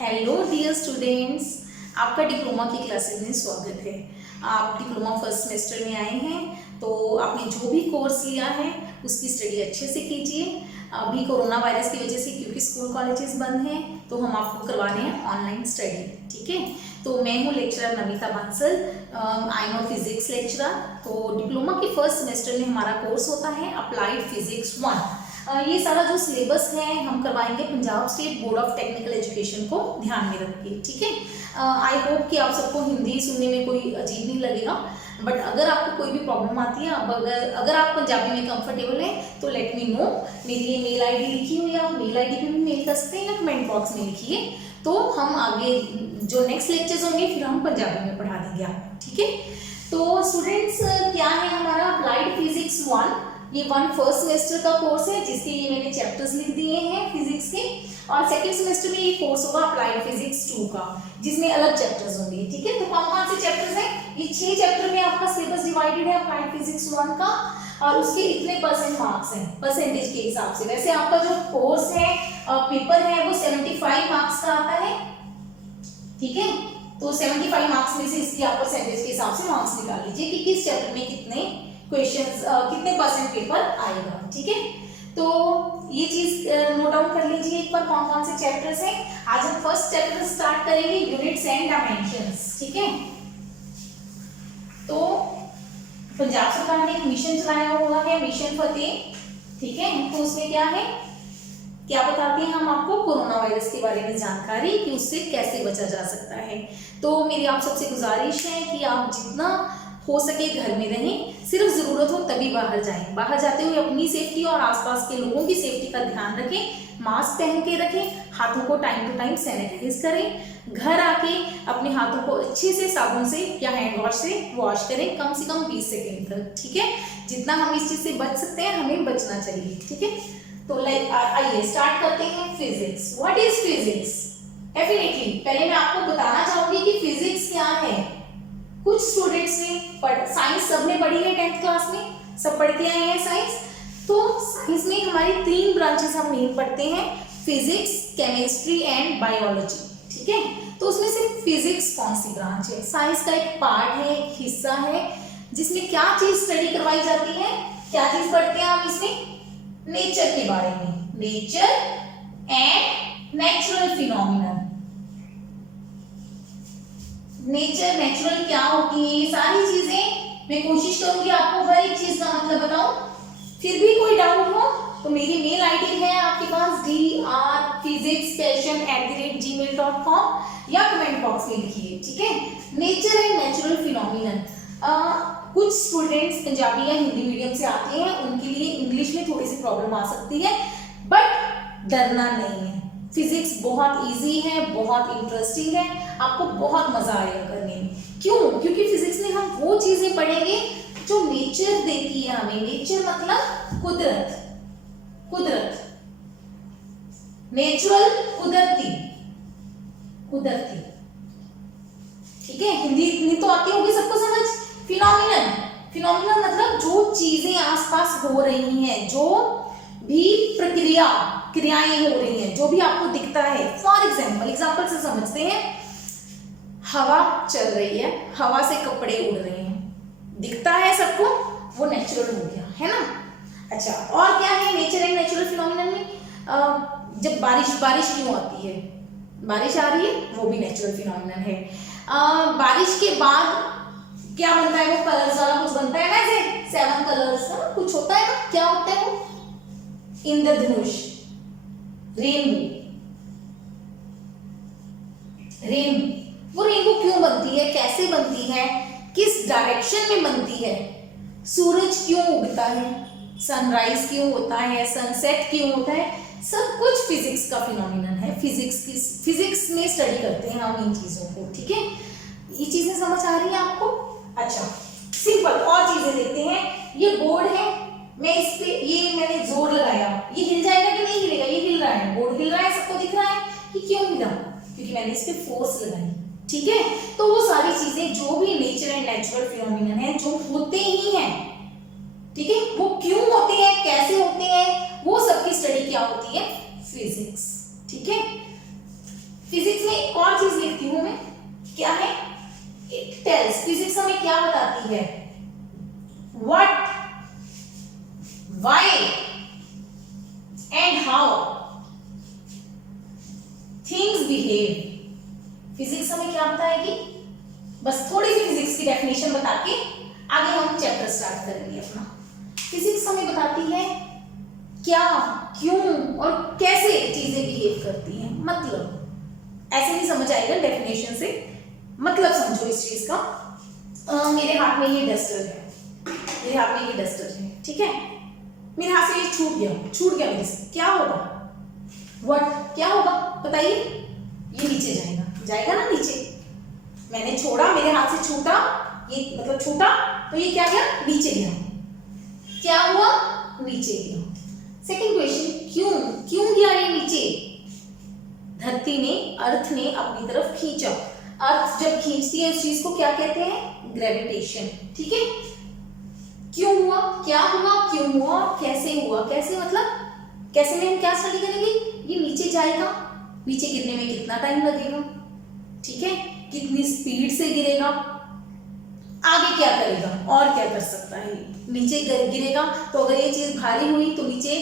Hello dear students, आपका diploma की classes में स्वागत है। आप डिप्लोमा फर्स्ट सेमेस्टर में आए हैं तो आपने जो भी कोर्स लिया है उसकी स्टडी अच्छे से कीजिए। अभी कोरोना वायरस की वजह से क्योंकि स्कूल कॉलेजेस बंद हैं तो हम आपको करवा रहे हैं ऑनलाइन स्टडी। ठीक है, तो मैं हूँ lecturer Namita Bansal, I am physics lecturer. तो डिप्लोमा के फर्स्ट सेमेस्टर में हमारा कोर्स होता है अप्लाइड फिजिक्स 1। ये सारा जो सिलेबस है हम करवाएंगे Punjab state board of technical education को ध्यान में रख के। ठीक है, आई होप कि आप सबको हिंदी सुनने में कोई अजीब नहीं लगेगा, बट अगर आपको कोई भी प्रॉब्लम आती है, अब अगर आप पंजाबी में कंफर्टेबल हैं तो लेट मी नो। मेरी ये मेल आईडी लिखी हुई है, आप मेल आईडी पे भी मेल कर सकते हैं या कमेंट बॉक्स में लिखिए, तो हम आगे जो नेक्स्ट लेक्चर्स होंगे फिर हम पंजाबी में पढ़ा देंगे आपको। ठीक है, तो स्टूडेंट्स क्या है हमारा अप्लाइड फिजिक्स 1। ये फर्स्ट सेमेस्टर का कोर्स है जिसके ये मैंने चैप्टर्स लिख दिए हैं फिजिक्स के, और सेकंड सेमेस्टर में ये कोर्स होगा अप्लाइड फिजिक्स 2 का, जिसमें अलग चैप्टर्स होंगे। ठीक है, तो कौन कौन से चैप्टर्स हैं? ये 6 चैप्टर में आपका सिलेबस डिवाइडेड है अप्लाइड फिजिक्स 1 का, और उसके इतने परसेंट मार्क्स हैं परसेंटेज के हिसाब से। वैसे आपका जो कोर्स है पेपर है वो 75 मार्क्स का आता है। ठीक है, तो 75 मार्क्स में से इसकी आप परसेंटेज के हिसाब से मार्क्स निकाल लीजिए कि किस चैप्टर में कितने क्वेश्चंस कितने परसेंट पेपर आएगा। ठीक है, तो ये चीज नोट डाउन कर लीजिए एक बार कौन कौन से चैप्टर्स हैं। आज हम फर्स्ट चैप्टर स्टार्ट करेंगे यूनिट्स एंड डायमेंशंस। ठीक है, तो पंजाब सरकार ने एक मिशन चलाया हुआ है, मिशन फतेह। ठीक है, तो उसमें क्या है, क्या बताते हैं हम आपको कोरोना वायरस के बारे में जानकारी कि उससे कैसे बचा जा सकता है। तो मेरी आप सबसे गुजारिश है कि आप जितना हो सके घर में रहें, सिर्फ जरूरत हो तभी बाहर जाएं। बाहर जाते हुए अपनी सेफ्टी और आसपास के लोगों की सेफ्टी का ध्यान रखें, मास्क पहन के रखें, हाथों को टाइम टू टाइम सैनिटाइज करें, घर आके अपने हाथों को अच्छे से साबुन से या हैंड वॉश से वॉश करें कम से कम 20 सेकेंड तक। ठीक है, जितना हम इस चीज से बच सकते हैं हमें बचना चाहिए। ठीक है, तो आइए स्टार्ट करते हैं physics. What is physics? Definitely पहले मैं आपको बताना चाहूंगी कि फिजिक्स क्या है। कुछ स्टूडेंट्स ने साइंस सबने पढ़ी है 10th क्लास में, सब पढ़ के आए हैं साइंस। तो साइंस में हमारी 3 ब्रांचेस हम मेन पढ़ते हैं, फिजिक्स, केमिस्ट्री एंड बायोलॉजी। ठीक है, तो उसमें से फिजिक्स कौन सी ब्रांच है? साइंस का एक पार्ट है, एक हिस्सा है, जिसमें क्या चीज स्टडी करवाई जाती है, क्या चीज पढ़ते हैं आप इसमें? नेचर के बारे में, nature and natural phenomena. Nature, natural क्या होती है, ये सारी चीजें मैं कोशिश करूंगी आपको हर एक चीज का मतलब बताऊं। फिर भी कोई डाउट हो तो मेरी मेल आईडी है आपके पास drphysicsspassion@gmail.com या कमेंट बॉक्स में लिखिए। ठीक है, नेचर एंड नेचुरल फिनोमिनन। कुछ स्टूडेंट्स पंजाबी या हिंदी मीडियम से आते हैं, उनके लिए इंग्लिश में थोड़ी सी प्रॉब्लम आ सकती है, बट डरना नहीं है। फिजिक्स बहुत इजी है, बहुत इंटरेस्टिंग है, आपको बहुत मजा आएगा करने में। क्यों? क्योंकि फिजिक्स में हम वो चीजें पढ़ेंगे जो नेचर देती है हमें। नेचर मतलब कुदरत, कुदरत, नेचुरल, कुदरती, कुदरती। ठीक है, हिंदी इतनी तो आती होगी सबको समझ। फिनोमिनन, फिनोमिनन मतलब जो चीजें आसपास हो रही हैं, जो भी क्रियाएं हो रही हैं, जो भी आपको दिखता है। फॉर एग्जाम्पल से समझते हैं, हवा चल रही है, हवा से कपड़े उड़ रहे हैं, दिखता है सबको, वो नेचुरल हो गया है ना। अच्छा, और क्या है नेचर एंड नेचुरल फिनोमिनन में? जब बारिश क्यों आती है, बारिश आ रही है, वो भी नेचुरल फिनोमिनन है। बारिश के बाद क्या बनता है, वो कलर्स वाला कुछ बनता है ना, ऐसे 7 कलर्स का कुछ होता है ना, क्या होता है वो? इंद्रधनुष, रेनबो, रेनबो। वो रेनबो क्यों बनती है, कैसे बनती है, किस डायरेक्शन में बनती है, सूरज क्यों उगता है, सनराइज क्यों होता है, सनसेट क्यों होता है, सब कुछ फिजिक्स का फिनोमिनन है। फिजिक्स में स्टडी करते हैं हम इन चीजों को। ठीक है, ये चीजें समझ आ रही है आपको? अच्छा, सिंपल और चीजें देखते हैं। ये बोर्ड है, मैं इस पे ये मैंने जोर लगाया, ये हिल जाएगा कि नहीं हिलेगा? ये हिल रहा है, बोर्ड हिल रहा है, सबको दिख रहा है कि क्यों हिला? क्योंकि मैंने इस पे फोर्स लगाई। ठीक है, तो वो सारी चीजें जो भी नेचर एंड नेचुरल फिनोमिनन है, जो होते ही हैं, ठीक है, वो क्यों होते हैं, कैसे होते हैं, वो सबकी स्टडी क्या होती है? फिजिक्स। ठीक है, फिजिक्स में एक और चीज लिखती हूं मैं, क्या है? इट टेल्स, फिजिक्स हमें क्या बताती है? What, why and how things behave. Physics हमें क्या बताएगी? बस थोड़ी सी फिजिक्स की डेफिनेशन बता के आगे हम चैप्टर स्टार्ट करेंगे अपना। फिजिक्स हमें बताती है क्या, क्यों और कैसे चीजें बिहेव करती हैं। मतलब ऐसे नहीं समझ आएगा डेफिनेशन से, मतलब समझो इस चीज का। मेरे हाथ में ये डस्टर है, मेरे हाथ में ये डस्टर है, ठीक है? मेरे हाथ से ये छूट गया मेरे से, क्या होगा? व्हाट, क्या होगा बताइए? ये नीचे जाएगा ना नीचे। मैंने छोड़ा, मेरे हाथ से छूटा, ये मतलब छूटा तो ये क्या गया? नीचे गया। क्या हुआ? नीचे गया। सेकंड क्वेश्चन, क्यों गया ये नीचे? धरती ने, अर्थ ने अपनी तरफ खींचा। अर्थ जब खींचती है उस चीज को क्या कहते हैं? ग्रेविटेशन, ठीक है? क्यों हुआ, क्या हुआ, क्यों हुआ, कैसे हुआ? कैसे मतलब कैसे में हम क्या स्टडी करेंगे? ये नीचे जाएगा, नीचे गिरने में कितना टाइम लगेगा, ठीक है? कितनी स्पीड से गिरेगा, आगे क्या करेगा और क्या कर सकता है? नीचे गिरेगा तो अगर ये चीज भारी हुई तो नीचे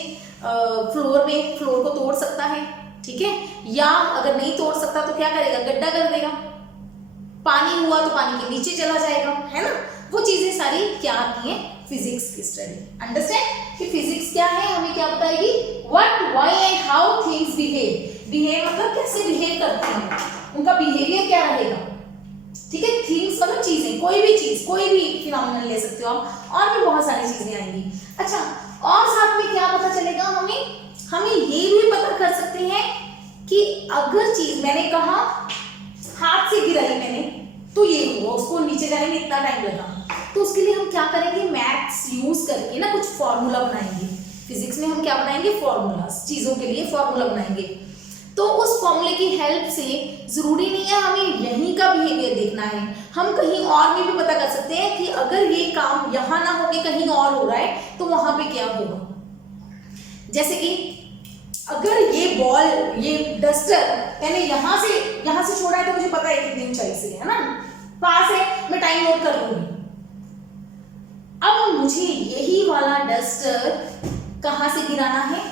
फ्लोर को तोड़ सकता है, ठीक है? या अगर नहीं तोड़ सकता तो क्या करेगा? गड्ढा कर देगा। पानी हुआ तो पानी के नीचे चला जाएगा, है ना? वो चीजें सारी क्या आती हैं? फिजिक्स की स्टडी। अंडरस्टैंड कि फिजिक्स क्या है, हमें क्या बताएगी? What, why and how things behave. Behave मतलब कैसे बिहेव करते हैं, उनका बिहेवियर क्या रहेगा, ठीक है? थिंग्स मतलब चीजें, कोई भी चीज, कोई भी फिनोमेनन ले सकते हो आप, और भी बहुत सारी चीजें आएंगी। अच्छा, और साथ में क्या पता चलेगा हमें ये भी पता कर सकते हैं कि अगर चीज, मैंने कहा हाथ से गिराई मैंने तो ये हुआ, उसको नीचे जाने में इतना टाइम लगा, तो उसके लिए हम क्या करेंगे? मैथ्स यूज करके ना कुछ फॉर्मूला बनाएंगे। फिजिक्स में हम क्या बनाएंगे? फॉर्मूलास, चीजों के लिए फॉर्मूला बनाएंगे। तो उस फॉर्मूले की हेल्प से जरूरी नहीं है हमें यहीं का बिहेवियर देखना है, हम कहीं और में भी पता कर सकते हैं कि अगर ये काम यहां ना होके कहीं और हो रहा है तो वहां पे क्या होगा। जैसे कि अगर ये बॉल, ये डस्टर मैंने यहां से छोड़ा है तो मुझे पता है कितनी ऊंचाई से है ना, पास है, मैं टाइम नोट कर लूंगी। अब मुझे यही वाला डस्टर कहां से गिराना है?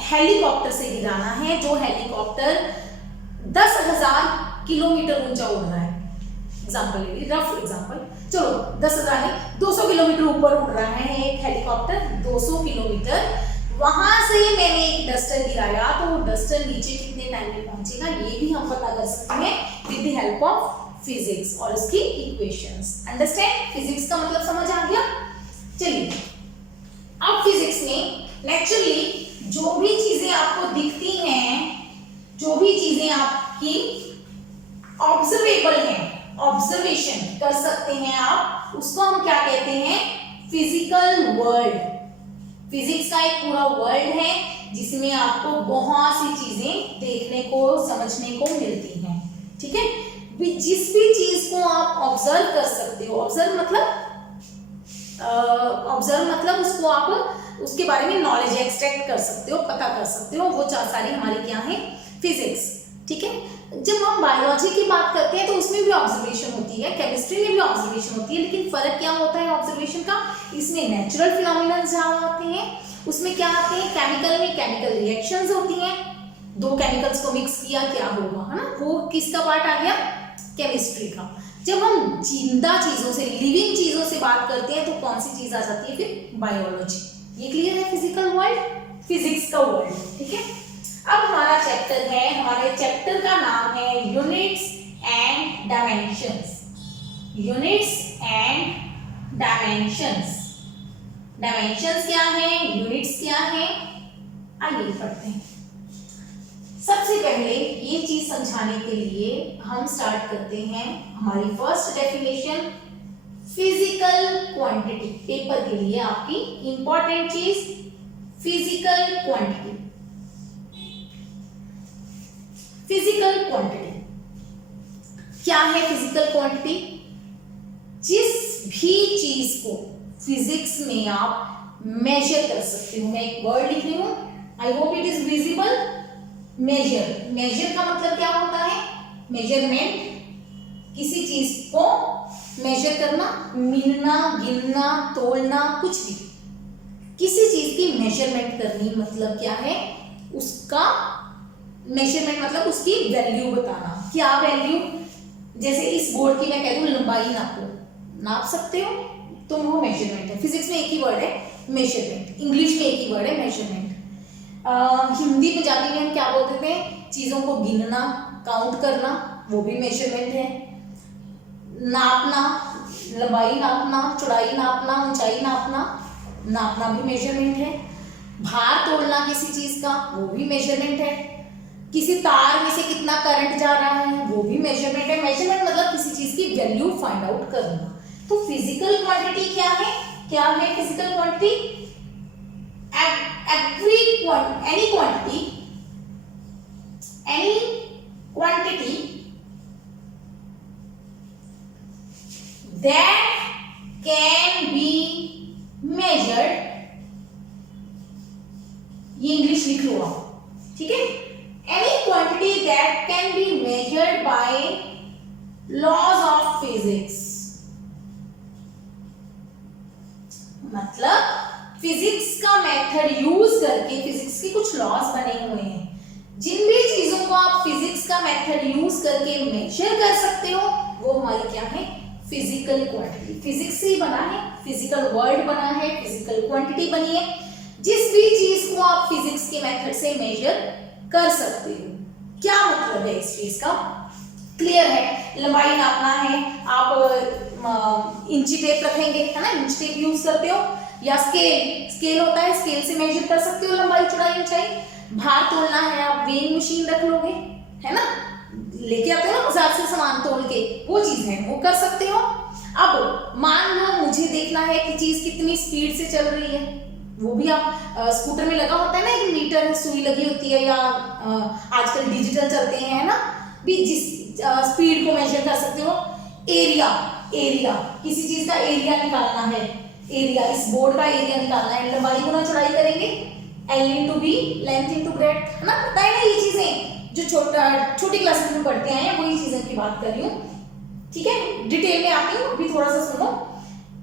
हेलीकॉप्टर से गिराना है, जो हेलीकॉप्टर 10,000 किलोमीटर ऊंचा उड़ रहा है। एग्जाम्पल ले ली, रफ एग्जाम्पल, चलो 10,000 नहीं, 200 किलोमीटर ऊपर उड़ रहा है एक हेलीकॉप्टर, 200 किलोमीटर। वहां से मैंने एक डस्टर गिराया तो वो डस्टर नीचे कितने टाइम में पहुंचेगा, ये भी हम पता कर सकते हैं with the help of physics और उसकी इक्वेशंस। अंडरस्टैंड? फिजिक्स का मतलब समझ आ गया? चलिए, अब फिजिक्स में नेचुरली जो भी चीजें आपको दिखती हैं, जो भी चीजें आपकी ऑब्जर्वेबल हैं, ऑब्जर्वेशन कर सकते हैं आप, उसको हम क्या कहते हैं? Physical world. फिजिक्स का एक पूरा वर्ल्ड है जिसमें आपको बहुत सी चीजें देखने को, समझने को मिलती हैं, ठीक है? जिस भी चीज को आप ऑब्जर्व कर सकते हो, ऑब्जर्व मतलब उसको आप, उसके बारे में नॉलेज एक्सट्रैक्ट कर सकते हो, पता कर सकते हो, वो सारी हमारी क्या है? फिजिक्स, ठीक है? जब हम बायोलॉजी की बात करते हैं तो उसमें भी ऑब्जर्वेशन होती है, केमिस्ट्री में भी ऑब्जर्वेशन होती है, लेकिन फर्क क्या होता है ऑब्जर्वेशन का? इसमें नेचुरल फिनोमेना ज्यादा आते हैं, उसमें क्या आते हैं? केमिकल में केमिकल रिएक्शंस होती हैं, दो केमिकल्स को मिक्स किया क्या होगा, है ना? वो किसका पार्ट आ गया? केमिस्ट्री का। जब हम जिंदा चीजों से, लिविंग चीजों से बात करते हैं तो कौन सी चीज आ जाती है फिर? बायोलॉजी। ये क्लियर है? फिजिकल वर्ल्ड, फिजिक्स का वर्ल्ड, ठीक है? अब हमारा चैप्टर है, हमारे चैप्टर का नाम है units and dimensions. Units and dimensions. Dimensions क्या है, यूनिट्स क्या है, आइए पढ़ते हैं। सबसे पहले ये चीज समझाने के लिए हम स्टार्ट करते हैं हमारी first definition, physical quantity. Paper के लिए आपकी इंपॉर्टेंट चीज फिजिकल क्वांटिटी। फिजिकल क्वांटिटी क्या है? फिजिकल क्वांटिटी जिस भी चीज को फिजिक्स में आप मेजर कर सकते हो। मैं एक वर्ड लिख रही हूं, I hope it is visible. Major, major का मतलब क्या होता है? मेजरमेंट, किसी चीज को मेजर करना, मिलना, गिनना, तोलना, कुछ भी किसी चीज की मेजरमेंट करनी मतलब क्या है? उसका मेजरमेंट मतलब उसकी वैल्यू बताना। क्या वैल्यू? जैसे इस बोर्ड की मैं कह दूं लंबाई नापो, नाप सकते हो तो वो मेजरमेंट है। फिजिक्स में एक ही वर्ड है मेजरमेंट, इंग्लिश में एक ही वर्ड है मेजरमेंट। हिंदी पंजाबी में हम क्या बोलते थे? चीजों को गिनना, काउंट करना, वो भी मेजरमेंट है। नापना, लंबाई नापना, चौड़ाई नापना, ऊंचाई नापना, नापना भी मेजरमेंट है। भार तोलना किसी चीज का, वो भी मेजरमेंट है। किसी तार में से कितना करंट जा रहा है, वो भी मेजरमेंट है। मेजरमेंट मतलब किसी चीज की वैल्यू फाइंड आउट करना। तो फिजिकल क्वांटिटी क्या है? क्या है physical quantity? any quantity that can be measured, ये इंग्लिश लिख लो आप, ठीक है? any quantity that can be measured by laws of physics, मतलब फिजिक्स का मेथड यूज करके, फिजिक्स के कुछ लॉज बने हुए हैं, जिन भी चीजों को आप फिजिक्स का मेथड यूज करके मेजर कर सकते हो, वो हमारी क्या है? Physical quantity. फिजिक्स से ही बना है, फिजिकल वर्ड बना है, फिजिकल क्वांटिटी बनी है। जिस भी चीज को आप फिजिक्स के मेथड से मेजर कर सकते हो। क्या मतलब है इस चीज का? क्लियर है? लंबाई नापना है, आप इंची टेप रखेंगे, है ना? इंची टेप यूज करते हो, या स्केल, स्केल होता है, स्केल से मेजर कर सकते हो लंबाई, चौड़ाई, ऊंचाई। भार तोलना है, आप वेइंग मशीन रख लोगे, है ना? लेके आते हो ना बाजार से सामान तोल के, वो चीज है, वो कर सकते हो। अब मान लो मुझे देखना है कि चीज कितनी स्पीड से चल रही है, वो भी आप स्कूटर में लगा होता है ना एक मीटर, सुई लगी होती है, या आजकल डिजिटल चलते हैं, है ना? भी जिस स्पीड को मेजर कर सकते हो। एरिया, एरिया किसी चीज का एरिया निकालना है, एरिया, इस बोर्ड का एरिया निकालना है, लंबाई गुना चौड़ाई करेंगे, L into B, length into breadth, है ना? पता है ना ये चीजें जो छोटी क्लासेस में पढ़ते आए हैं, वही चीजों की बात कर रही हूँ, ठीक है? डिटेल में आती हूँ, अभी थोड़ा सा सुनो।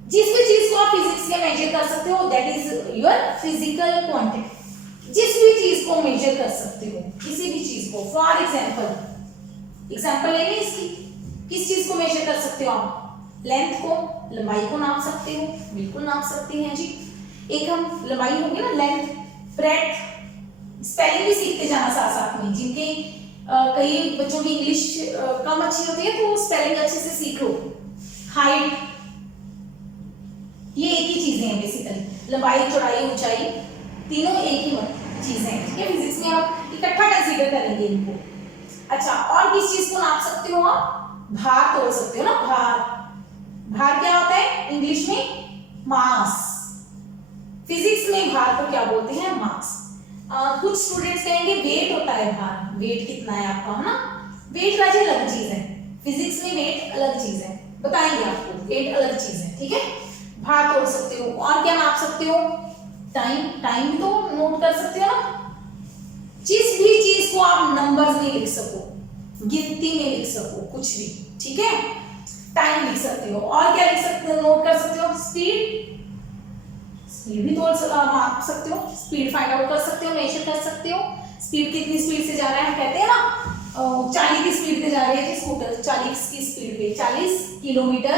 जिस भी चीज को आप फिजिक्स से मेजर कर सकते हो, that is your physical quantity. जिस भी चीज को मेजर कर सकते हो, किसी भी चीज को, फॉर एग्जाम्पल लेंगे इसकी, किस चीज को मेजर कर सकते हो आप? लेंथ को, लंबाई को नाप सकते हो, बिल्कुल नाप सकते हैं जी। एक हम लंबाई होगी ना, लेंथ, ब्रेड्थ, स्पेलिंग भी सीखते जाना साथ साथ में। जिनके कई बच्चों की इंग्लिश कम अच्छी होती है, तो स्पेलिंग अच्छे से सीख लो। हाइट, ये एक ही चीजें हैं बेसिकली, लंबाई, चौड़ाई, ऊंचाई, तीनों एक ही चीजें हैं, ठीक है? फिजिक्स में आप इकट्ठा कंसीडर करेंगे इनको। अच्छा, और किस चीज को नाप सकते हो आप? भार तोल सकते हो ना, भार। भार क्या होता है इंग्लिश में? मास। फिजिक्स में भार को क्या बोलते हैं? मास। कुछ स्टूडेंट्स कहेंगे वेट होता है भार, वेट कितना है आपका, है ना? वेट का अलग चीज है, फिजिक्स में वेट अलग चीज है, बताएंगे आपको, वेट अलग चीज है, ठीक है? भार तोल सकते हो, और क्या नाप सकते हो? टाइम, टाइम तो नोट कर सकते हो ना? जिस भी चीज को आप नंबर्स में लिख सको, गिनती में लिख सको, कुछ भी, ठीक है? टाइम लिख सकते हो, और क्या लिख सकते हो, नोट कर सकते हो? स्पीड, स्पीड भी माप सकते हो, स्पीड फाइंड आउट कर सकते हो, मेजर कर सकते हो। स्पीड कितनी स्पीड से जा रहा है, कहते हैं ना 40 की स्पीड पे जा रही है स्कूटर, 40 की स्पीड पे, 40 किलोमीटर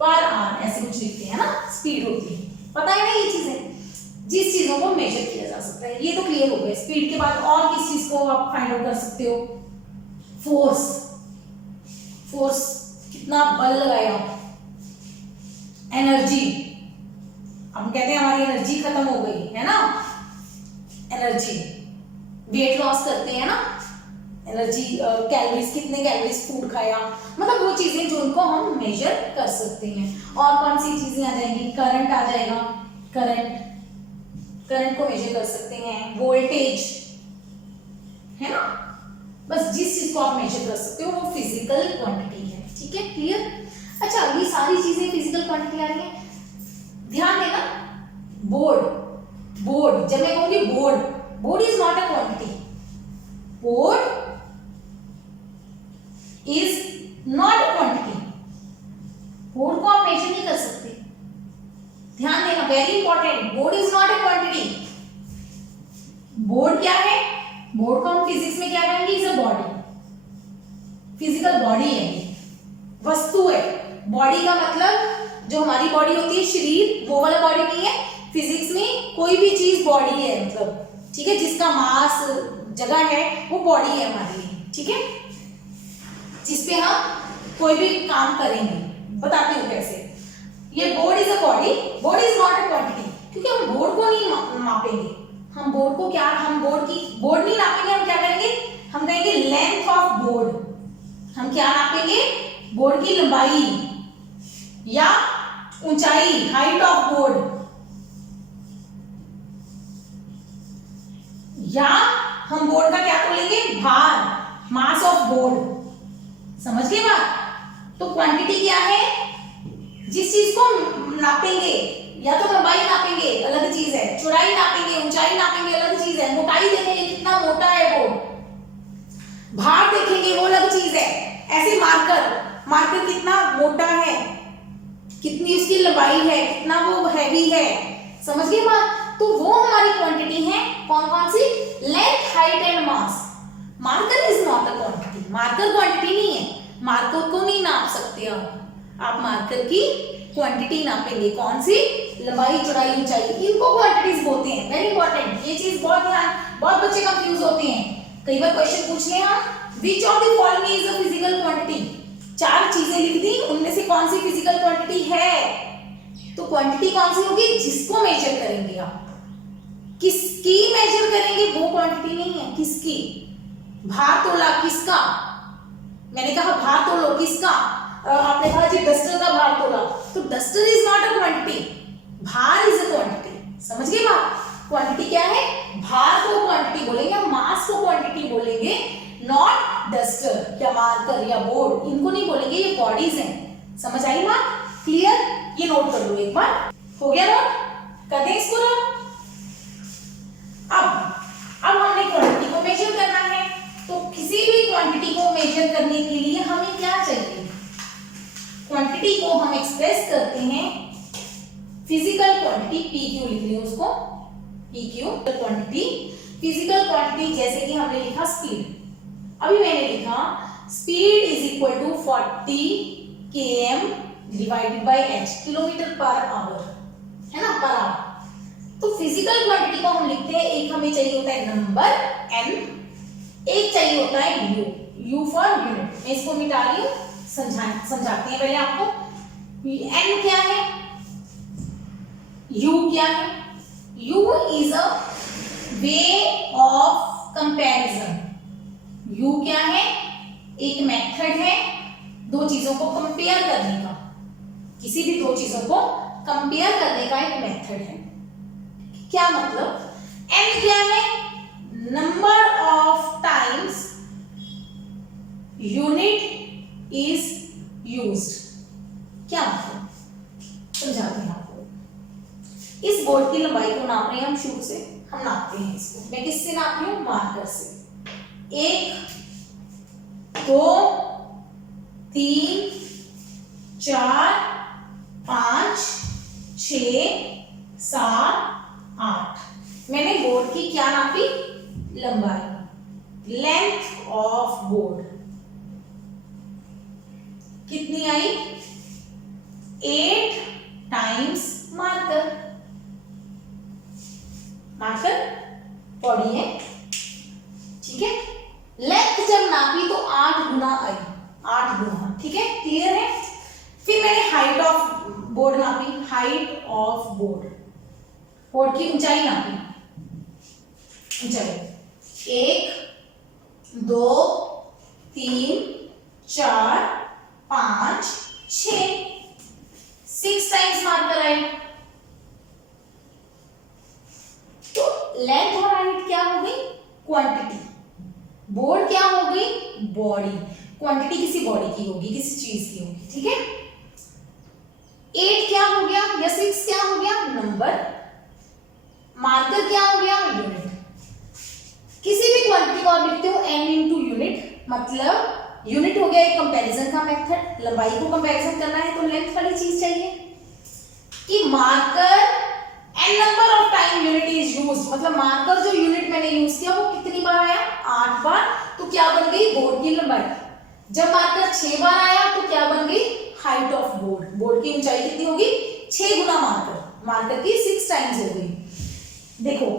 पर आवर, ऐसे कुछ लिखते हैं ना, स्पीड होती है। पता है ना ये चीजें, जिस चीजों को मेजर किया जा सकता है। ये तो क्लियर हो गया। स्पीड के बाद और किस चीज को आप फाइंड आउट कर सकते हो? फोर्स, फोर्स कितना बल लगाया। एनर्जी, हम कहते हैं हमारी एनर्जी खत्म हो गई है ना, एनर्जी। वेट लॉस करते हैं ना, एनर्जी, कैलोरीज, कितने कैलोरीज फूड खाया, मतलब वो चीजें जो उनको हम मेजर कर सकते हैं। और कौन सी चीजें आ जाएंगी? करंट आ जाएगा, करंट, करंट को मेजर कर सकते हैं। वोल्टेज, है ना? बस जिस चीज को आप मेजर कर सकते हो वो फिजिकल क्वांटिटी है, ठीक है? क्लियर? अच्छा, ये सारी चीजें फिजिकल क्वांटिटी आ रही है। ध्यान देना, बोर्ड, बोर्ड, जब मैं कहूंगी board, board is not a quantity, board is not a quantity. Board को आप मेजर नहीं कर सकते, ध्यान देना, very important. Board is not a quantity. Board क्या है? बोर्ड को हम फिजिक्स में क्या कहेंगे? Is a body, physical body है, वस्तु है। बॉडी का मतलब जो हमारी बॉडी होती है शरीर, वो वाला बॉडी नहीं है। फिजिक्स में कोई भी चीज बॉडी है, मतलब ठीक है, जिसका मास जगह है वो बॉडी है हमारे लिए, ठीक है, जिसपे हम कोई भी काम करेंगे। बताती हूँ कैसे। ये board is a body, board is not a quantity, क्योंकि हम बोर्ड को नहीं मापेंगे। हम बोर्ड को क्या, हम बोर्ड नहीं नापेंगे। हम क्या करेंगे? हम कहेंगे लेंथ ऑफ बोर्ड। हम क्या नापेंगे? बोर्ड की लंबाई या ऊंचाई, हाइट ऑफ बोर्ड, या हम बोर्ड का क्या बोलेंगे? भार, मास ऑफ बोर्ड। समझ गए बात? तो क्वांटिटी क्या है? जिस चीज को नापेंगे, या तो लंबाई नापेंगे, अलग चीज है, चौड़ाई नापेंगे, ऊंचाई नापेंगे, अलग चीज है, मोटाई देखेंगे कितना मोटा है बोर्ड, भार देखेंगे, वो अलग चीज है। ऐसे मार्कर कितना मोटा है, कितनी उसकी लंबाई है, कितना वो हैवी है। समझ गए बात? तो वो हमारी क्वांटिटी है। कौन कौन सी? Length, height and mass. Marker is not a quantity. Marker quantity नहीं है, मार्कर को नहीं नाप सकते आप मार्कर की क्वांटिटी नापेंगे। कौन सी? लंबाई, चौड़ाई, ऊंचाई, इनको क्वांटिटीज बोलते हैं। वेरी इंपॉर्टेंट, ये चीज बहुत बच्चे कंफ्यूज होते हैं। कई बार क्वेश्चन पूछ ले हम, which of the following is a physical quantity. 4 चीजें लिख दी, उनमें से कौन सी फिजिकल क्वांटिटी है? तो क्वांटिटी कौन सी होगी? जिसको मेजर करेंगे आप। किसकी मेजर करेंगे वो क्वांटिटी नहीं है, किसकी। भार तोला किसका? मैंने कहा भार तोलो किसका? आपने कहा जी डस्टर का भार तोला, तो duster is not a quantity, भार इज अ क्वांटिटी। समझ गए बात? क्वांटिटी क्या है? भार को क्वांटिटी बोलेंगे, मास को क्वांटिटी बोलेंगे, नॉट डस्टर या मार्कर या बोर्ड, इनको नहीं बोलेंगे, ये बॉडीज हैं। समझ आई बात? क्लियर? ये नोट कर लो एक बार। हो गया नोट? कर दें इसको नोट। अब हमने क्वांटिटी को मेजर करना है, तो किसी भी क्वांटिटी को मेजर करने के लिए हमें क्या चाहिए? क्वांटिटी को हम एक्सप्रेस करते हैं फिजिकल क्वांटिटी, पीक्यू लिख रही हूं उसको, पीक्यू क्वांटिटी, फिजिकल क्वांटिटी। जैसे कि हमने लिखा स्पीड, अभी मैंने लिखा speed is equal to 40 km divided by h, kilometre पर आवर, है ना, पर आवर। तो फिजिकल क्वांटिटी को हम लिखते हैं, एक हमें चाहिए होता है नंबर n, एक चाहिए होता है u फॉर यूनिट। मैं इसको मिटा रही हूँ, समझाते हैं पहले आपको। n क्या है, u क्या है? u is a way of comparison. u क्या है? एक मेथड है दो चीजों को कंपेयर करने का, किसी भी दो चीजों को कंपेयर करने का एक मेथड है। क्या मतलब? n क्या है? Number of times unit is used. क्या मतलब? समझाते हैं आपको। इस बोर्ड की लंबाई को नाप रहे हैं हम शुरू से, हम नापते हैं इसको। मैं किससे नाप रही हूं? मार्कर से। 1 2 3 4 5 6 7 8। मैंने बोर्ड की क्या नापी? लंबाई, लेंथ ऑफ बोर्ड कितनी आई? 8 टाइम्स मार्कर। मार्कर बॉडी है, ठीक है। लेंथ जब नापी तो 8 गुना आई, 8 गुना, ठीक है, क्लियर है। फिर मैंने हाइट ऑफ बोर्ड नापी, हाइट ऑफ बोर्ड, बोर्ड की ऊंचाई नापी, ऊंचाई 1 2 3 4 5 6 टाइम्स मार्कर आए। तो लेंथ और हाइट क्या हो गई? क्वांटिटी। बोर्ड क्या हो गई? बॉडी। क्वांटिटी किसी बॉडी की होगी, किसी चीज की होगी, ठीक है। 8 क्या हो गया या 6 क्या हो गया? नंबर। मार्कर क्या हो गया? यूनिट। किसी भी क्वांटिटी को आप लिखते हो n इंटू यूनिट, मतलब यूनिट हो गया एक कंपैरिजन का मेथड, लंबाई को कंपैरिजन करना है तो लेंथ वाली चीज चाहिए कि marker n number of time unit is used, मतलब मार्कर जो यूनिट मैंने यूज किया वो कितनी बार आया, 8 बार, तो क्या बन गई बोर्ड की लंबाई। जब मार्कर 6 बार आया तो क्या बन गई हाइट ऑफ बोर्ड, बोर्ड की ऊंचाई कितनी होगी 6 गुना मार्कर की 6 टाइम्स हो गई। देखो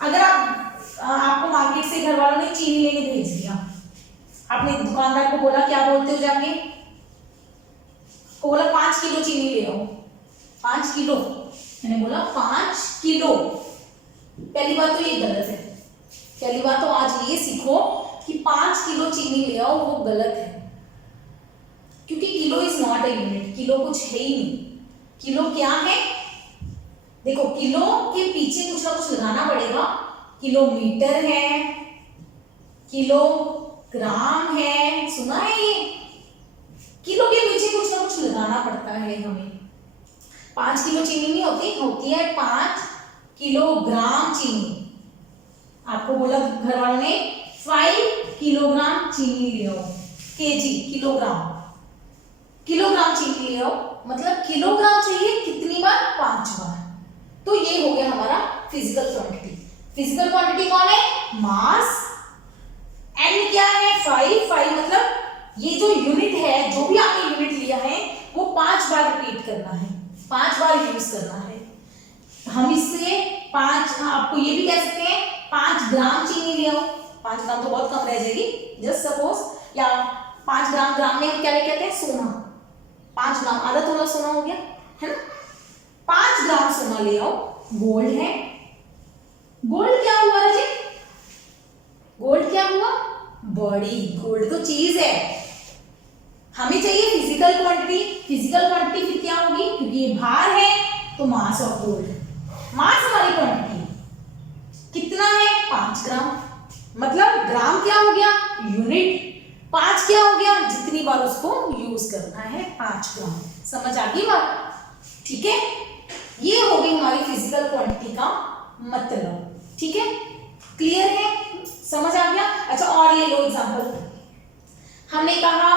अगर आपको मार्केट से घर वालों ने चीनी लेने भेज दिया, आपने दुकानदार को बोला क्या बोलते हो जाके, बोला 5 किलो चीनी ले आओ, 5 किलो, मैंने बोला 5 किलो। पहली बात तो ये गलत है, पहली बात तो आज ये सीखो कि 5 किलो चीनी ले आओ वो गलत है, क्योंकि kilo is not a unit, kilo कुछ है ही नहीं। किलो क्या है, देखो किलो के पीछे कुछ ना कुछ लगाना पड़ेगा, किलोमीटर है, किलोग्राम है, सुना है ये, किलो के पीछे कुछ ना कुछ लगाना पड़ता है हमें। 5 किलो चीनी नहीं होती, होती है 5 किलोग्राम चीनी। आपको बोला घर वालों ने 5 किलोग्राम चीनी ले आओ, केजी किलोग्राम, किलोग्राम चीनी ले आओ, मतलब किलोग्राम चाहिए कितनी बार, 5 बार। तो ये हो गया हमारा फिजिकल क्वांटिटी। फिजिकल क्वांटिटी कौन है, मास, n क्या है 5 मतलब ये जो यूनिट है, जो भी आपने यूनिट लिया है वो 5 बार रिपीट करना है, 5 बार यूज करना है। हम इससे 5, आपको ये भी कह सकते हैं 5 ग्राम चीनी ले आओ, 5 ग्राम तो बहुत कम रह जाएगी, जस्ट सपोज, या 5 ग्राम, ग्राम में हम क्या कहते हैं सोना, 5 ग्राम आधा तोला सोना हो गया है ना, 5 ग्राम सोना ले आओ। गोल्ड है, गोल्ड क्या हुआ राजे, गोल्ड क्या हुआ बॉडी, गोल्ड तो चीज है, हमें चाहिए फिजिकल क्वांटिटी। फिजिकल क्वांटिटी फिर क्या होगी, क्योंकि ये भार है तो मास ऑफ गोल्ड, मास हमारी क्वांटिटी कितना है 5 ग्राम, मतलब ग्राम क्या हो गया यूनिट, 5 क्या हो गया जितनी बार उसको यूज करना है 5 ग्राम। समझ आ गई बात, ठीक है, ये हो गई हमारी फिजिकल क्वांटिटी का मतलब, ठीक है, क्लियर है, समझ आ गया। अच्छा और ले लो एग्जांपल, हमने कहा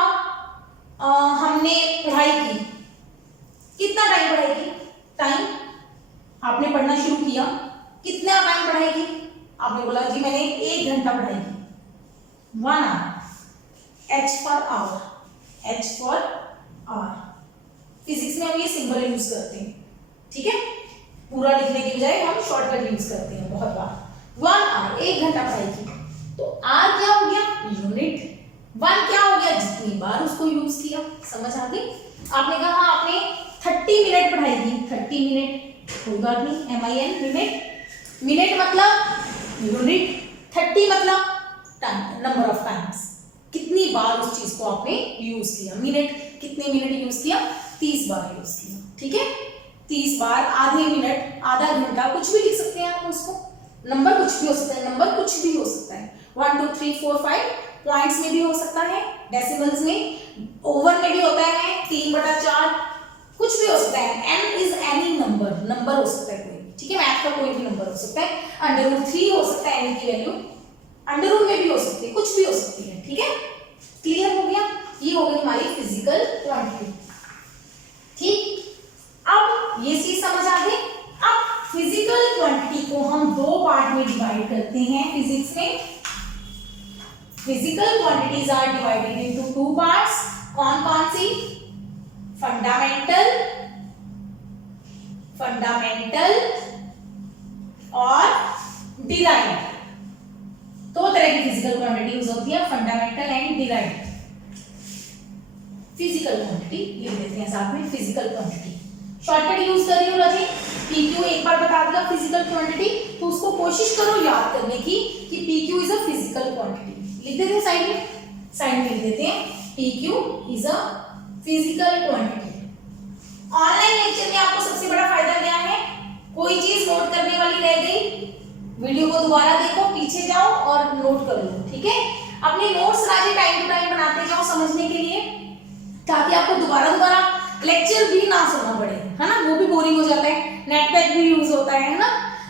हमने पढ़ाई की, कितना टाइम पढ़ाई की, टाइम आपने पढ़ना शुरू किया, कितना टाइम पढ़ाई की, आपने बोला जी मैंने 1 घंटा पढ़ाई की, 1 hour, h for hour, h for hour. Physics में हम ये सिंबल यूज करते हैं, ठीक है, पूरा लिखने के बजाय हम शॉर्टकट यूज करते हैं बहुत बार। 1 आवर 1 घंटा पढ़ाई की, तो r क्या हो गया यूनिट, 1 क्या हो गया जितनी बार उसको यूज किया। समझ आ गई। आपने कहा आपने 30 मिनट पढ़ाई की, 30 मिनट कोई बात नहीं, MIN मिनट, मिनट मतलब यूनिट, 30 मतलब टाइम, नंबर ऑफ टाइम्स, कितनी बार उस चीज को आपने यूज किया। मिनट कितने मिनट यूज किया, 30 बार यूज किया, ठीक है, 30 बार, आधे मिनट, आधा घंटा, कुछ भी लिख सकते हैं आप उसको, नंबर कुछ भी हो सकता है, नंबर कुछ भी हो सकता है, 1 2 3 4 5 पॉइंट्स में भी हो सकता है, डेसिमल्स में, ओवर में भी होता है, 3/4, कुछ भी हो सकता है। n is any number, number हो सकता है कोई, ठीक है, मैथ का कोई भी नंबर हो सकता है, √3 हो सकता है n की वैल्यू, अंडर में भी हो सकती है, कुछ भी हो सकती है, ठीक है, क्लियर हो गया। ये हो गई हमारी फिजिकल क्वांटिटी, ठीक। अब ये चीज समझ आ गई। अब फिजिकल क्वांटिटी को हम 2 पार्ट में डिवाइड करते हैं फिजिक्स में। Physical quantities are divided into 2 parts, कौन कौन सी, फंडामेंटल, फंडामेंटल और डिराइव्ड। 2 तरह की फिजिकल क्वांटिटी यूज होती है, fundamental and derived. Physical quantity लिख देते हैं साथ में, फिजिकल क्वांटिटी शॉर्टकट यूज कर रही हो राजी, PQ एक बार बता दिया फिजिकल क्वांटिटी, तो उसको कोशिश करो याद करने की कि PQ is a physical quantity. लिख देते हैं साइड में, साइड में लिख देते हैं PQ is a physical quantity. Online lecture में आपको सबसे बड़ा फायदा क्या है, कोई चीज नोट करने वाली रह गई, वीडियो को दोबारा देखो, पीछे जाओ और नोट कर लो, ठीक है। अपने नोट्स राजी टाइम टू टाइम बनाते जाओ समझने के लिए, ताकि आपको दोबारा लेक्चर भी ना सुनना पड़े, है ना, वो भी बोरिंग हो जाता है, नेट पैक भी यूज होता है ना,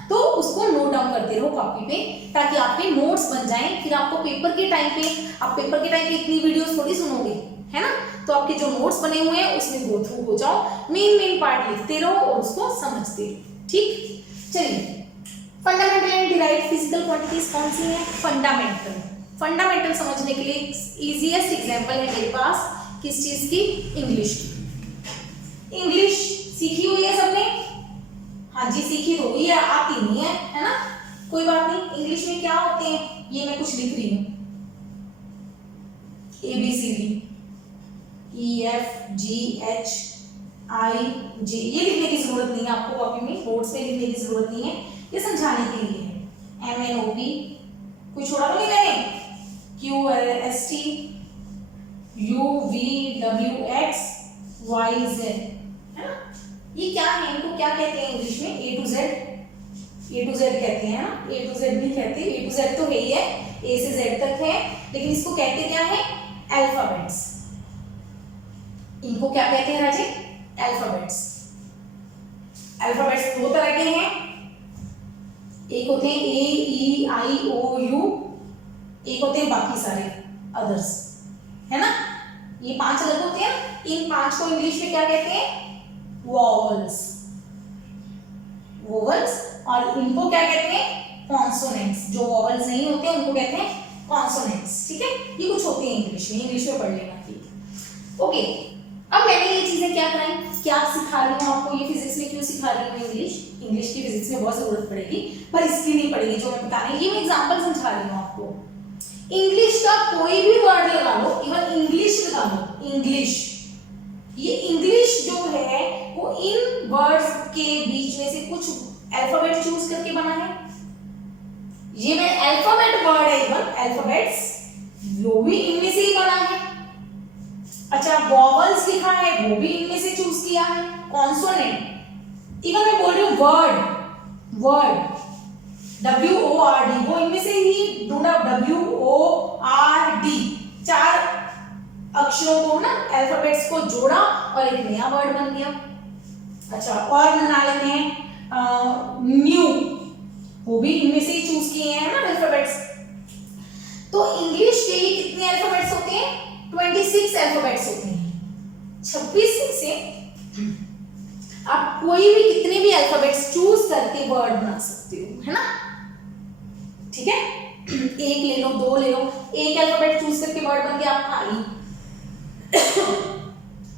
तो उसको नोट डाउन करते रहो कॉपी पे, ताकि आपके नोट्स बन जाएं। फिर आपको पेपर के टाइम पे, आप पेपर के टाइम पे इतनी वीडियोस थोड़ी सुनोगे, है ना। तो आपके जो नोट्स बने हुए हैं उसमें गो थ्रू हो जाओ, मेन पार्ट लिखते रहो और उसको समझते रहो, ठीक। चलिए, fundamental and derived physical quantities कौन सी है? फंडामेंटल समझने के लिए इजीएस्ट एग्जांपल है मेरे पास, किस चीज की? इंग्लिश की। इंग्लिश सीखी हुई है सबने? हाँ जी, सीखी तो हुई है, आती नहीं है ना, कोई बात नहीं। इंग्लिश में क्या होते हैं, ये मैं कुछ लिख रही हूँ, ABCD EFGHIJ, ये लिखने की जरूरत नहीं है आपको, कॉपी में नोट्स में लिखने की जरूरत नहीं है, ये समझाने के लिए है। MNOP, कोई छोड़ा तो नहीं मैंने? QRST UVWX YZ, है ना। ये क्या है, इनको क्या कहते हैं इंग्लिश में? A to Z कहते हैं ना, A to Z नहीं कहते, A to Z तो है ही है, A से Z तक है, लेकिन इसको कहते क्या है? अल्फाबेट्स। इनको क्या कहते हैं राजे? अल्फाबेट्स। अल्फाबेट्स दो तरह के हैं, एक होते हैं AEIOU, एक होते हैं बाकी सारे अदर्स, है ना। ये 5 अलग होते हैं, इन 5 को इंग्लिश में क्या कहते हैं? वॉवल्स। और इनको क्या कहते हैं? कॉन्सोनेंट्स। जो वॉवल्स नहीं होते हैं उनको कहते हैं कॉन्सोनेंट्स, ठीक है। ये कुछ होते हैं इंग्लिश में पढ़ लेना, ठीक। ओके, अब मैंने ये चीजें क्या कराई, क्या सिखा रही हूँ आपको, ये फिजिक्स में क्यों सिखा रही हूँ? इंग्लिश की फिजिक्स में बहुत जरूरत पड़ेगी, पर इसकी नहीं पड़ेगी जो मैं बता रही हूँ, ये मैं एग्जांपल समझा रही हूँ आपको। इंग्लिश का कोई भी वर्ड लगा लो, इवन इंग्लिश लगा लो, इंग्लिश, ये इंग्लिश जो है वो इन वर्ड्स के बीच में से कुछ अल्फाबेट चूज करके बना है। ये मैं अल्फाबेट वर्ड है, इवन अल्फाबेट्स, वो भी इनमें से ही बना है। अच्छा, वॉवल्स लिखा है, वो भी इनमें से चूज किया है। कॉन्सोनेंट, इवन मैं बोल रही हूँ वर्ड WORD, वो इनमें से ही ढूंढा, WORD, 4 अक्षरों को ना, अल्फाबेट्स को जोड़ा और एक नया वर्ड बन गया। अच्छा, और बना लेते हैं न्यू, वो भी इनमें से ही चूज किए हैं ना अल्फाबेट्स। तो इंग्लिश के ये कितने अल्फाबेट्स होते हैं? 26 अल्फाबेट्स होते हैं। 26 से आप कोई भी कितने भी अल्फाबेट्स चूज करके वर्ड बना सकते हो, है ना, ठीक है। एक ले लो, 2 ले लो, एक अल्फाबेट चूज करके वर्ड बन गया आपका आई,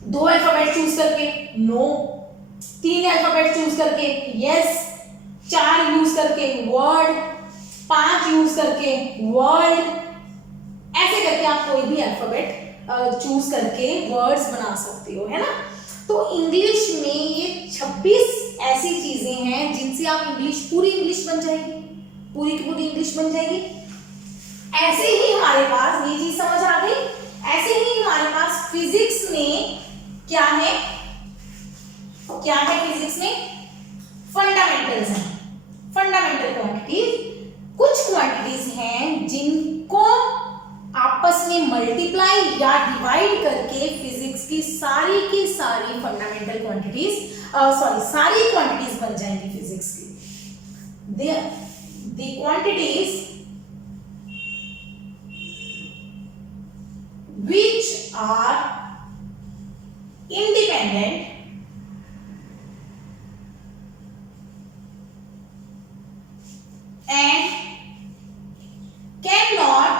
2 अल्फाबेट चूज करके नो, 3 अल्फाबेट चूज करके यस, 4 यूज करके वर्ड, 5 यूज करके वर्ड, ऐसे करके आप कोई भी अल्फाबेट चूज करके वर्ड्स बना सकते हो, है ना। तो इंग्लिश में ये 26 ऐसी चीजें हैं जिनसे आप पूरी इंग्लिश बन जाएगी, पूरी की पूरी इंग्लिश बन जाएगी। ऐसे ही हमारे पास ये चीज समझ आ गई। ऐसे ही हमारे पास फिजिक्स में क्या है फिजिक्स में? फंडामेंटल्स हैं, फंडामेंटल क्वांटिटीज। कुछ क्वांटिटीज हैं जिनको आपस में मल्टीप्लाई या डिवाइड करके फिजिक्स की सारी फंडामेंटल क्वांटिटीज, सारी क्वांटिटीज बन जाएंगी फिजिक्स की। the quantities which are independent and cannot,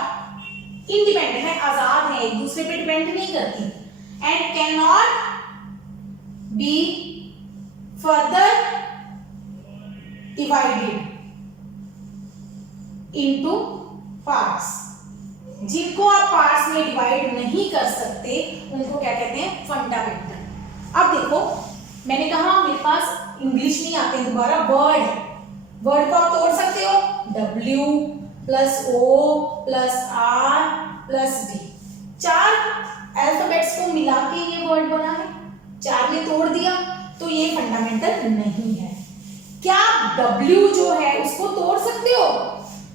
independent है, आजाद है, एक दूसरे पे डिपेंड नहीं करती, and cannot be further divided into parts। जिनको आप पार्ट्स में डिवाइड नहीं कर सकते उनको क्या कहते हैं? फंडामेंटल। अब देखो, मैंने कहा मेरे पास इंग्लिश नहीं आते हैं, दोबारा वर्ड को आप तोड़ सकते हो, W + O + R + D, 4 alphabets को मिला के ये वर्ड बना है, 4 में तोड़ दिया तो ये फंडामेंटल नहीं है। क्या W जो है उसको तोड़ सकते हो?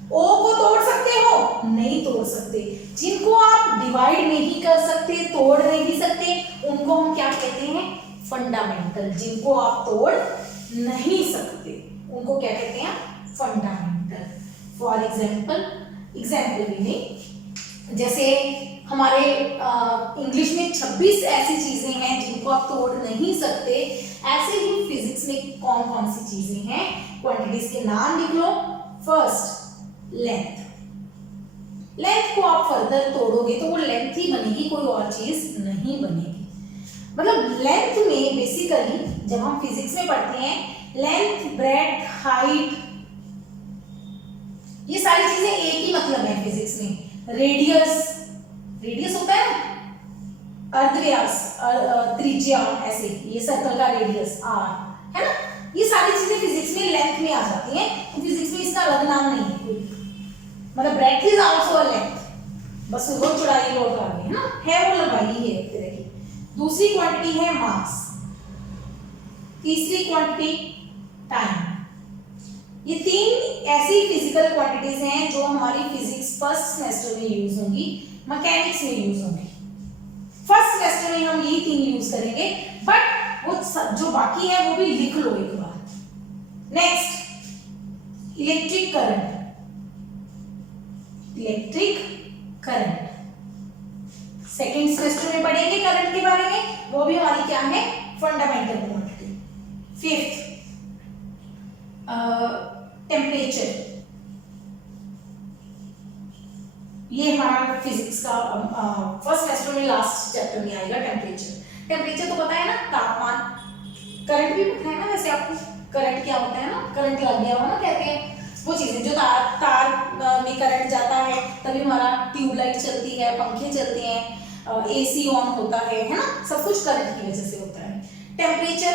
O को तोड़ सकते हो? नहीं तोड़ सकते। जिनको आप डिवाइड नहीं कर सकते, तोड़ नहीं सकते, उनको हम क्या कहते हैं? फंडामेंटल। जिनको आप तोड़ नहीं सकते उनको क्या कहते हैं? फंडामेंटल। फॉर एग्जाम्पल भी नहीं, जैसे हमारे इंग्लिश में 26 ऐसी चीजें हैं जिनको आप तोड़ नहीं सकते, ऐसे ही फिजिक्स में कौन कौन सी चीजें हैं, क्वांटिटीज के नाम लिख लो। फर्स्ट लेंथ, लेंथ को आप फर्दर तोड़ोगे तो वो लेंथ ही बनेगी, कोई और चीज नहीं बनेगी। मतलब लेंथ में बेसिकली जब हम फिजिक्स में पढ़ते हैं लेंथ, ब्रेड्थ, हाइट, ये सारी चीजें एक ही मतलब है फिजिक्स में। रेडियस, रेडियस होता है ना, अर्धव्यास, त्रिज्या, ऐसे ये सर्कल का रेडियस आर है ना, ये सारी चीजें फिजिक्स में लेंथ में आ जाती हैं। तो फिजिक्स में इसका अलग नाम नहीं है कोई, मतलब breadth is also a length, बस वो चौड़ाई लौट आ गई है वो लंबाई है एक तरह की। दूसरी क्वांटिटी है मास, तीसरी क्वांटिटी टाइम। ये तीन ऐसी फिजिकल क्वांटिटीज हैं जो हमारी फिजिक्स फर्स्ट सेमेस्टर में यूज होंगी, मैकेनिक्स में यूज होंगी। फर्स्ट सेमेस्टर में हम ये तीन यूज करेंगे, बट वो जो बाकी है वो भी लिख लो एक बार। Next electric current, electric current second semester में पढ़ेंगे करंट के बारे में, वो भी हमारी क्या है? Fundamental quantity. फिफ्थ टेम्परेचर, ये हमारा फिजिक्स का फर्स्ट सेमेस्टर में लास्ट चैप्टर में आएगा टेम्परेचर। टेम्परेचर तो पता है ना, तापमान। करंट भी पता है ना, वैसे आपको करंट क्या होता है ना, करंट लग गया हो ना, कहते हैं वो चीजें जो तार में करंट जाता है तभी हमारा ट्यूबलाइट चलती है, पंखे चलते हैं, एसी ऑन होता है ना, सब कुछ करंट की वजह से होता है। टेम्परेचर,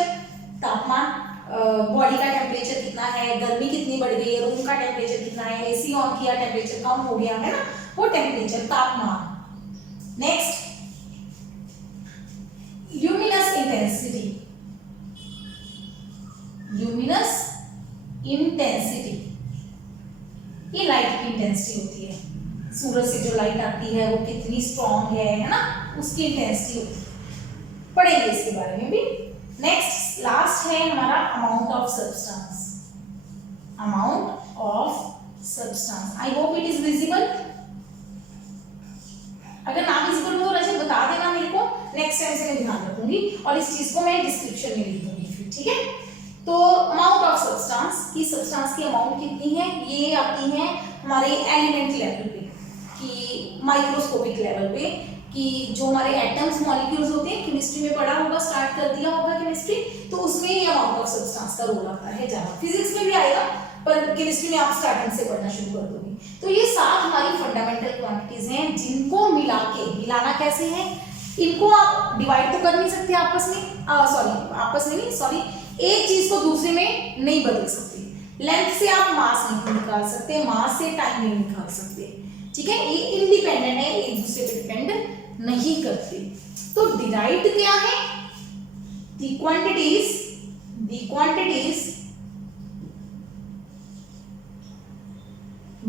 तापमान, बॉडी का टेम्परेचर कितना है, गर्मी कितनी बढ़ गई है, रूम का टेम्परेचर कितना है, एसी ऑन किया टेम्परेचर कम हो गया है ना, वो टेम्परेचर, तापमान। Next luminous intensity, luminous intensity, ये लाइट की इंटेंसिटी होती है, सूरज से जो लाइट आती है वो कितनी स्ट्रॉन्ग है ना, उसकी इंटेंसिटी होती है, पढ़ेंगे इसके बारे में भी। नेक्स्ट लास्ट है हमारा amount of substance, amount of substance. I hope it is visible. अगर ना विजिबल हो तो रजत बता देना मेरे को, नेक्स्ट टाइम से मैं ध्यान रखूंगी और इस चीज को मैं डिस्क्रिप्शन में लिख दूंगी फिर, ठीक है। तो अमाउंट ऑफ सब्सटेंस की, सब्सटेंस की अमाउंट कितनी है, ये आती है हमारे एलिमेंट लेवल पे, कि माइक्रोस्कोपिक लेवल पे, कि जो हमारे एटम्स मॉलिक्यूल्स होते हैं, केमिस्ट्री में पढ़ा होगा, स्टार्ट कर दिया होगा केमिस्ट्री, तो उसमें ये अमाउंट ऑफ सब्सटेंस का रोल आता है ज्यादा। फिजिक्स में भी आएगा पर केमिस्ट्री में आप स्टार्टिंग से पढ़ना शुरू कर दोगे। तो ये 7 हमारी फंडामेंटल क्वांटिटीज हैं जिनको मिला के, मिलाना कैसे है, इनको आप डिवाइड तो कर नहीं सकते आपस में, आपस में नहीं, सॉरी, एक चीज को दूसरे में नहीं बदल सकते। लेंथ से आप मास नहीं निकाल सकते, मास से टाइम नहीं निकाल सकते, ठीक है, ये इंडिपेंडेंट है, एक दूसरे पे डिपेंड नहीं करते। तो डिराइव्ड क्या है, the quantities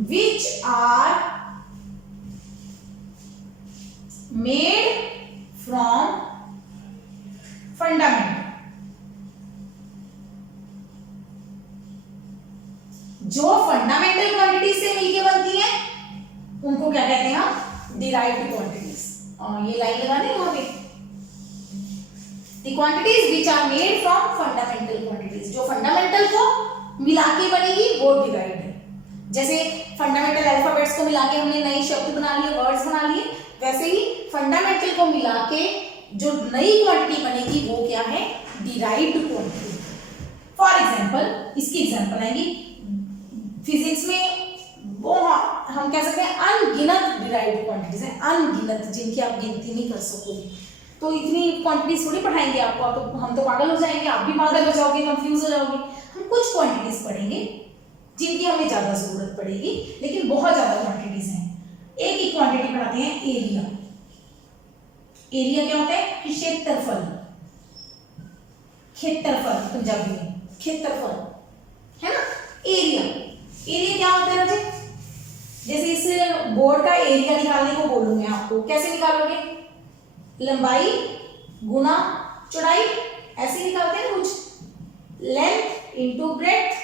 which are made from fundamental, जो फंडामेंटल क्वांटिटीज से मिलके बनती है उनको क्या कहते हैं हम, डिराइव्ड क्वांटिटीज। और ये लाइन लगा दें वहां पे, the quantities which are made from fundamental quantities, जो फंडामेंटल को मिला के बनेगी वो डिराइव्ड है। जैसे फंडामेंटल अल्फाबेट्स को मिला के हमने नए शब्द बना लिए, वर्ड्स बना लिए, वैसे ही फंडामेंटल को मिला के जो नई क्वांटिटी बनेगी वो क्या है, डिराइव्ड क्वांटिटी। फॉर एग्जांपल, इसकी एग्जांपल आएंगी फिजिक्स में, वो हम कह सकते हैं अनगिनत डिराइव्ड क्वांटिटीज हैं, अनगिनत, जिनकी आप गिनती नहीं कर सकोगे। तो इतनी क्वांटिटीज थोड़ी पढ़ाएंगे आपको, आप तो, हम तो पागल हो जाएंगे, आप भी पागल हो जाओगे, कंफ्यूज हो जाओगे। हम कुछ क्वांटिटीज पढ़ेंगे जिनकी हमें ज्यादा जरूरत पड़ेगी, लेकिन बहुत ज्यादा क्वांटिटीज हैं। एक ही क्वांटिटी पढ़ाते हैं, एरिया। एरिया क्या होता है, क्षेत्रफल, क्षेत्रफल पंजाबी में क्षेत्रफल है ना, एरिया। एरिया क्या होता है राजे, जैसे इस बोर्ड का एरिया निकालने को बोलूंगी आपको, कैसे निकालोगे, लंबाई गुना चौड़ाई, ऐसे निकालते हैं ना कुछ, लेंथ इनटू ब्रेड्थ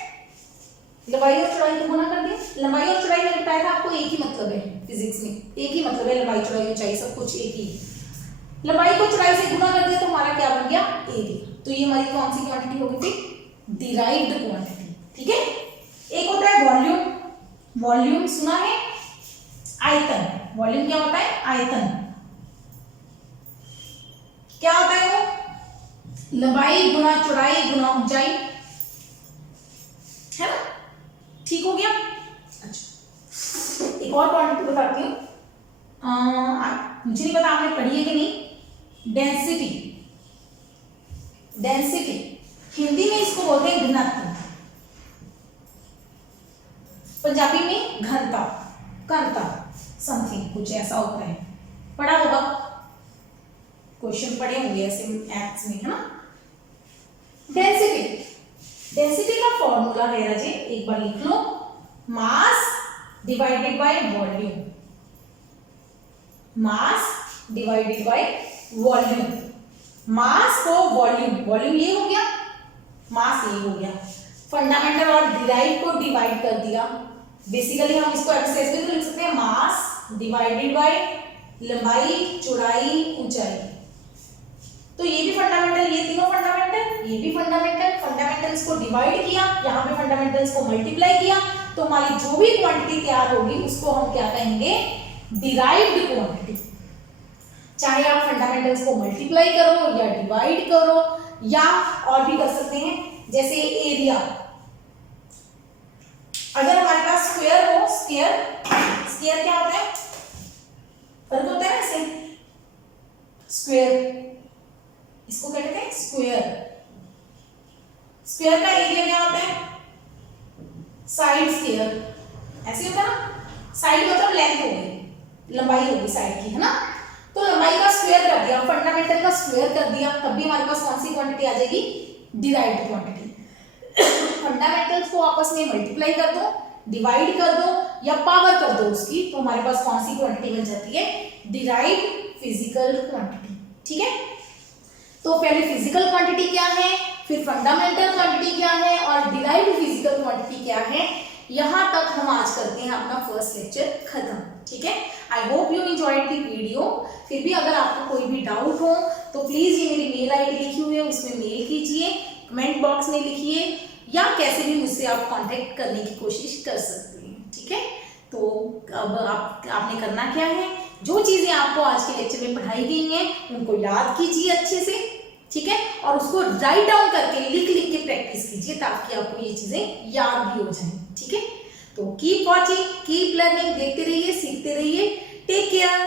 लंबाई और चौड़ाई को गुना कर दिया। लंबाई और चौड़ाई में बताया था आपको एक ही मतलब है, फिजिक्स में एक ही मतलब है, लंबाई चौड़ाई ऊंचाई सब कुछ एक ही। लंबाई को चौड़ाई से गुना कर दिया तो हमारा क्या बन गया, एरिया। तो ये हमारी कौन सी क्वांटिटी होगी फिर, डिराइव्ड क्वांटिटी। ठीक है, एक होता है वॉल्यूम, वॉल्यूम सुना है, आयतन। वॉल्यूम क्या होता है, आयतन। क्या होता है वो, लंबाई गुना चौड़ाई गुना ऊंचाई, है ना, ठीक हो गया। अच्छा, एक और क्वांटिटी बताती हूँ, मुझे नहीं पता आपने पढ़ी है कि नहीं, डेंसिटी। डेंसिटी हिंदी में इसको बोलते हैं घनत्व, पंजाबी में घनता, घनता समथिंग कुछ ऐसा होता है, पढ़ा होगा, क्वेश्चन पढ़े होंगे ऐसे एक्ट्स में, है ना। डेंसिटी, डेंसिटी का फॉर्मूला है राजे, एक बार लिख लो, mass divided by volume, mass divided by volume. Mass को वॉल्यूम, वॉल्यूम ये हो गया, मास ये हो गया, फंडामेंटल और डिराइव को डिवाइड कर दिया। बेसिकली हम इसको एक्सरसाइज में तो लिख सकते हैं, मास डिवाइडेड बाय लंबाई चौड़ाई ऊंचाई। तो ये भी फंडामेंटल, ये तीनों फंडामेंटल, ये भी फंडामेंटल। फंडामेंटल्स को डिवाइड किया, यहाँ पे फंडामेंटल्स को मल्टीप्लाई किया, तो हमारी जो भी क्वांटिटी तैयार होगी उसको हम क्या कहेंगे, डिराइव्ड क्वांटिटी। चाहे आप फंडामेंटल्स को मल्टीप्लाई करो या डिवाइड करो, या और भी कर सकते हैं, जैसे एरिया। अगर हमारे पास स्क्वायर हो, स्क्वायर, स्क्वायर क्या होता है, फर्क होता है ऐसे, स्क्वायर इसको कहते हैं स्क्वायर। स्क्वायर का एरिया क्या होता है, साइड स्क्वायर, ऐसे होता है ना, साइड मतलब लेंथ हो गई, लंबाई होगी साइड की, है ना। तो लंबाई का स्क्वायर कर दिया, फंडामेंटल का स्क्वायर कर दिया, तब भी हमारे पास कौन सी क्वांटिटी आ जाएगी, डिराइव्ड क्वांटिटी। फंडामेंटल्स को आपस में मल्टीप्लाई कर दो, डिवाइड कर दो या पावर कर दो उसकी, तो हमारे पास कौन सी क्वांटिटी बन जाती है, डिराइव्ड फिजिकल क्वांटिटी। ठीक है, तो पहले फिजिकल क्वांटिटी क्या है, फिर फंडामेंटल क्वांटिटी क्या है और डिराइव्ड फिजिकल क्वांटिटी क्या है, यहां तक हम आज करते हैं अपना फर्स्ट लेक्चर खत्म। ठीक है, I hope you enjoyed the video. फिर भी अगर आपको कोई भी डाउट हो तो प्लीज ये मेरी मेल आईडी लिखी हुई है, उसमें मेल कीजिए, कमेंट बॉक्स में लिखिए, या कैसे भी मुझसे आप कांटेक्ट करने की कोशिश कर सकते हैं। ठीक है, तो अब आपने करना क्या है, जो चीजें आपको आज के लेक्चर में पढ़ाई गई हैं उनको याद कीजिए अच्छे से, ठीक है, और उसको राइट डाउन करके लिख लिख के प्रैक्टिस कीजिए, ताकि आपको ये चीजें याद भी हो जाएं। ठीक है, तो कीप वॉचिंग, कीप लर्निंग, देखते रहिए, सीखते रहिए, टेक केयर।